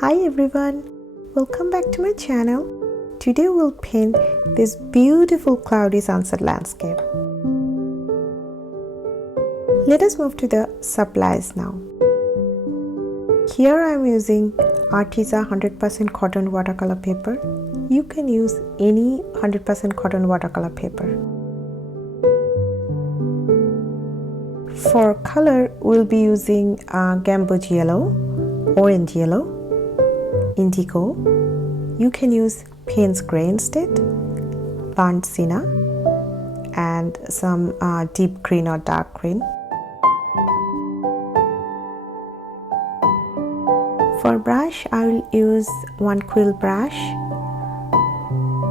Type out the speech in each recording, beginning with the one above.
Hi everyone, welcome back to my channel. Today we'll paint this beautiful cloudy sunset landscape. Let us move to the supplies now. Here I am using Artisa 100% cotton watercolor paper. You can use any 100% cotton watercolor paper. For color, we'll be using gamboge yellow, orange yellow, indigo. You can use Payne's gray instead, burnt sienna, and some deep green or dark green. For brush, I will use one Quill brush,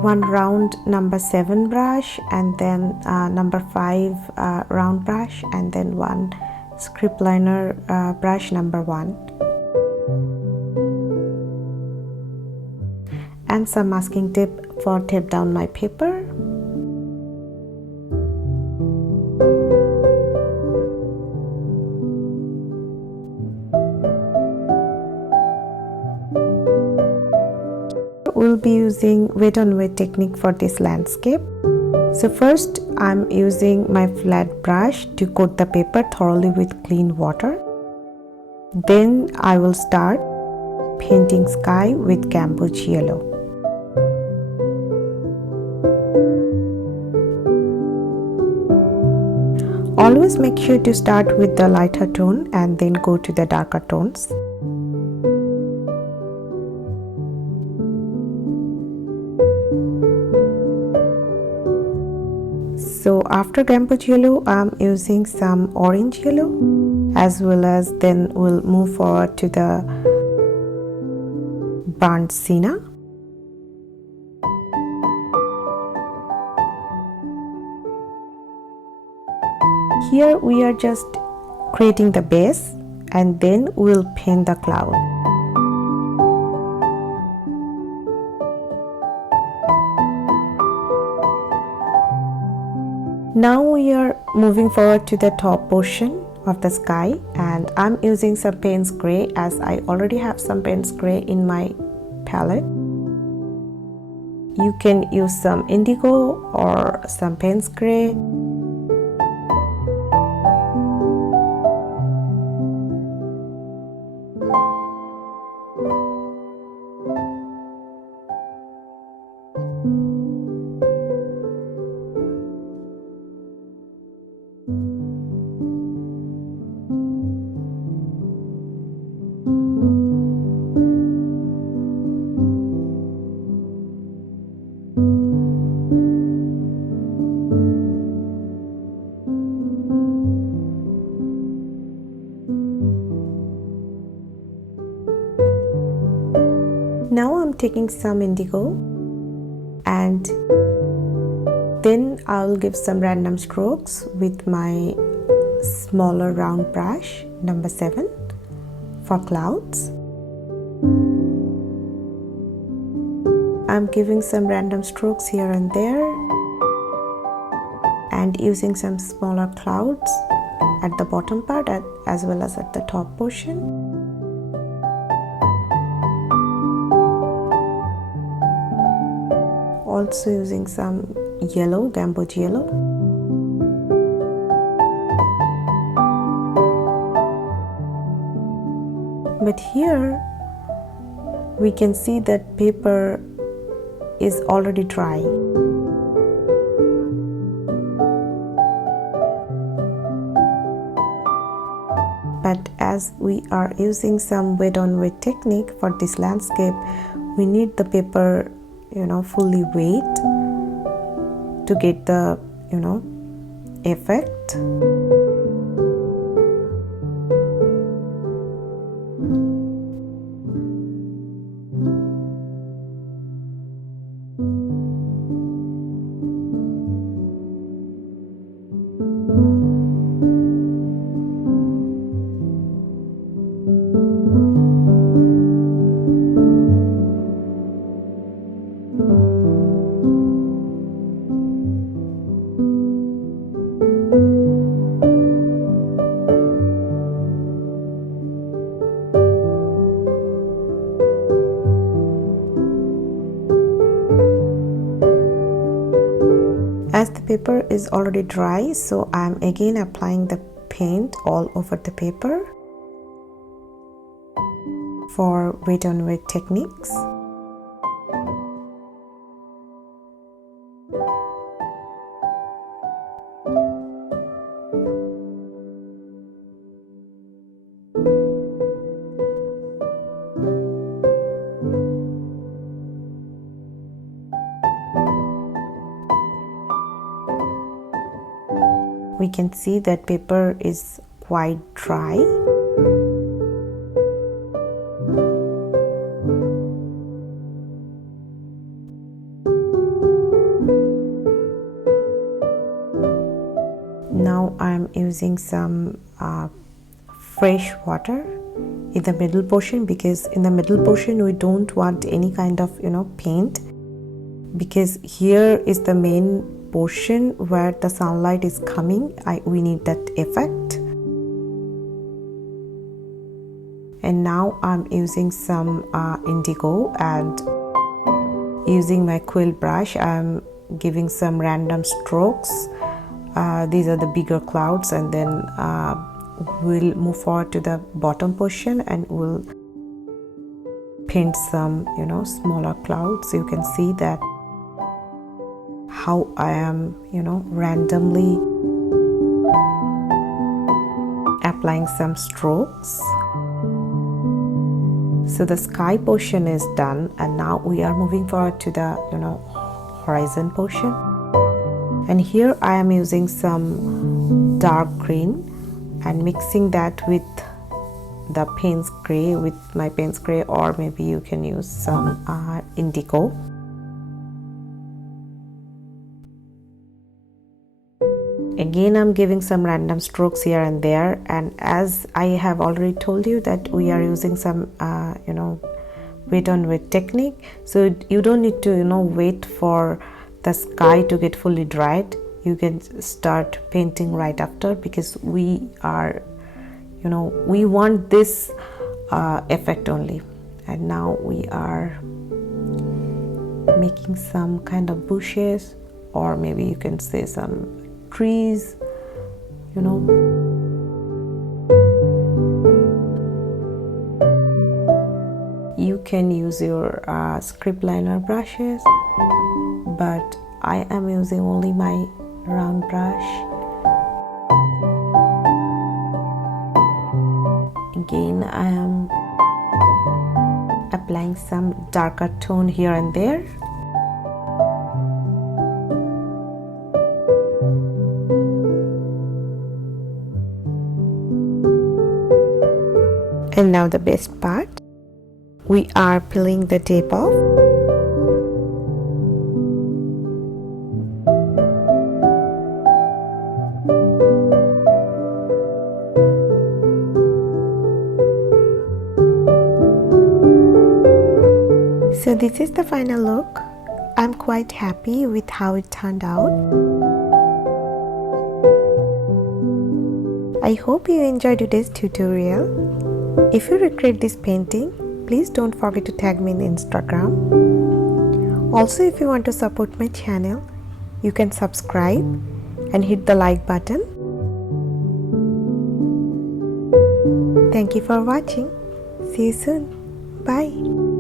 one round number 7 brush, and then number 5 round brush, and then one script liner brush number 1. And some masking tape for tape down my paper. We'll be using wet on wet technique for this landscape. So first I'm using my flat brush to coat the paper thoroughly with clean water. Then I will start painting sky with gamboge yellow. Always make sure to start with the lighter tone and then go to the darker tones. So after gamboge yellow, I'm using some orange yellow, as well as then we'll move forward to the burnt sienna. Here we are just creating the base and then we'll paint the cloud. Now we are moving forward to the top portion of the sky, and I'm using some Payne's gray as I already have some Payne's gray in my palette. You can use some indigo or some Payne's gray. Now I'm taking some indigo and then I'll give some random strokes with my smaller round brush number 7 for clouds. I'm giving some random strokes here and there and using some smaller clouds at the bottom part as well as at the top portion. Also using some yellow, gamboge yellow. But here we can see that paper is already dry. But as we are using some wet on wet technique for this landscape, we need the paper fully wet to get the effect. as the paper is already dry, so I'm again applying the paint all over the paper for wet on wet techniques. We can see that paper is quite dry. Now I'm using some fresh water in the middle portion, because in the middle portion we don't want any kind of paint, because here is the main portion where the sunlight is coming. We need that effect. And now I'm using some indigo, and using my quill brush I'm giving some random strokes. These are the bigger clouds, and then we'll move forward to the bottom portion and we'll paint some smaller clouds. You can see that how I am randomly applying some strokes. So the sky portion is done, and now we are moving forward to the horizon portion. And here I am using some dark green and mixing that with the Payne's gray, with my Payne's gray, or maybe you can use some indigo. Again, I'm giving some random strokes here and there, and as I have already told you that we are using some wet on wet technique, so you don't need to wait for the sky to get fully dried. You can start painting right after, because we are we want this effect only. And now we are making some kind of bushes, or maybe you can say some trees, You can use your script liner brushes, but I am using only my round brush. Again, I am applying some darker tone here and there. And now the best part, we are peeling the tape off. So this is the final look. I'm quite happy with how it turned out. I hope you enjoyed today's tutorial. If you recreate this painting, please don't forget to tag me in Instagram. Also, if you want to support my channel, you can subscribe and hit the like button. Thank you for watching. See you soon. Bye.